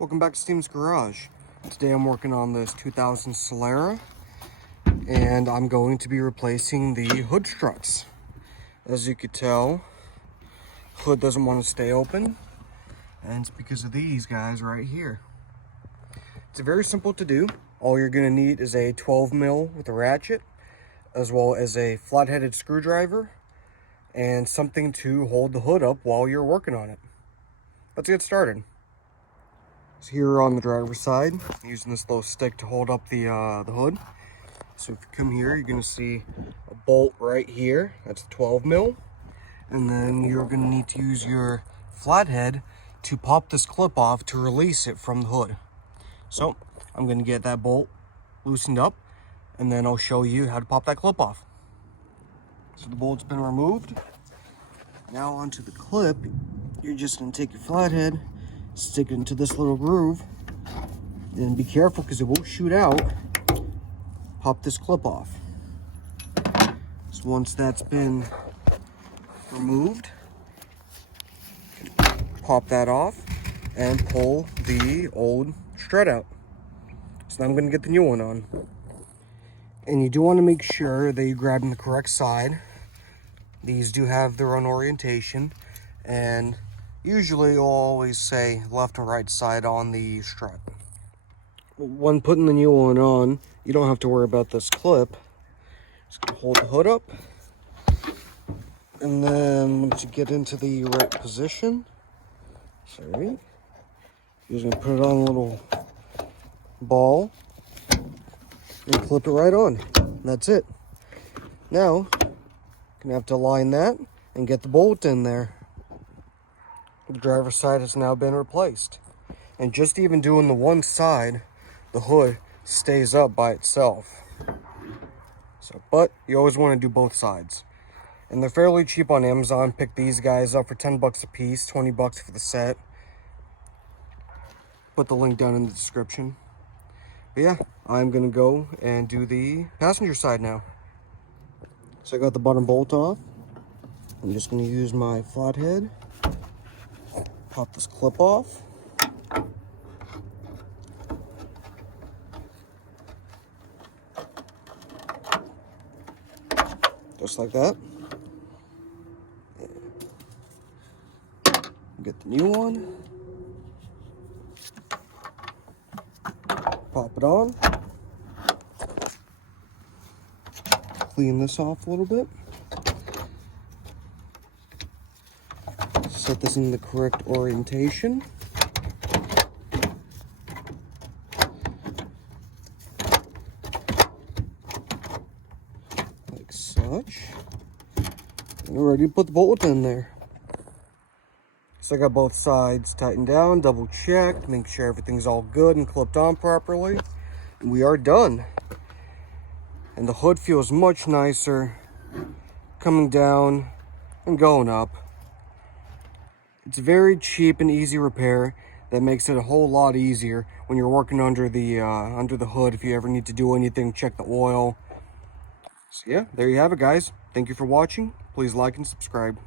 Welcome back to Steam's Garage. Today I'm working on this 2000 Solara, and I'm going to be replacing the hood struts. As you could tell, hood doesn't want to stay open, and it's because of these guys right here. It's very simple to do. All you're going to need is a 12 mil with a ratchet, as well as a flat-headed screwdriver, and something to hold the hood up while you're working on it. Let's get started. So here on the driver's side, I'm using this little stick to hold up the hood. So if you come here, you're going to see a bolt right here. That's 12 mil. And then you're going to need to use your flathead to pop this clip off to release it from the hood. So I'm going to get that bolt loosened up, and then I'll show you how to pop that clip off. So the bolt's been removed. Now onto the clip, you're just going to take your flathead, stick it into this little groove, and be careful because it will shoot out. Pop this clip off. So once that's been removed, pop that off and pull the old strut out. So now I'm going to get the new one on. And you do want to make sure that you're grabbing the correct side. These do have their own orientation, and usually you'll always say left and right side on the strut. When putting the new one on, you don't have to worry about this clip. Just gonna hold the hood up, and then once you get into the right position, you're just gonna put it on a little ball and clip it right on. That's it. Now, gonna have to line that and get the bolt in there. The driver's side has now been replaced. And just even doing the one side, the hood stays up by itself. But you always want to do both sides. And they're fairly cheap on Amazon. Pick these guys up for 10 bucks a piece, 20 bucks for the set. Put the link down in the description. But yeah, I'm gonna go and do the passenger side now. So I got the bottom bolt off. I'm just gonna use my flathead. Pop this clip off. Just like that. Get the new one. Pop it on. Clean this off a little bit. Set this in the correct orientation. Like such. And we're ready to put the bolt in there. So I got both sides tightened down, double checked, make sure everything's all good and clipped on properly. And we are done. And the hood feels much nicer coming down and going up. It's very cheap and easy repair that makes it a whole lot easier when you're working under the hood. If you ever need to do anything, check the oil. So yeah, there you have it, guys. Thank you for watching. Please like and subscribe.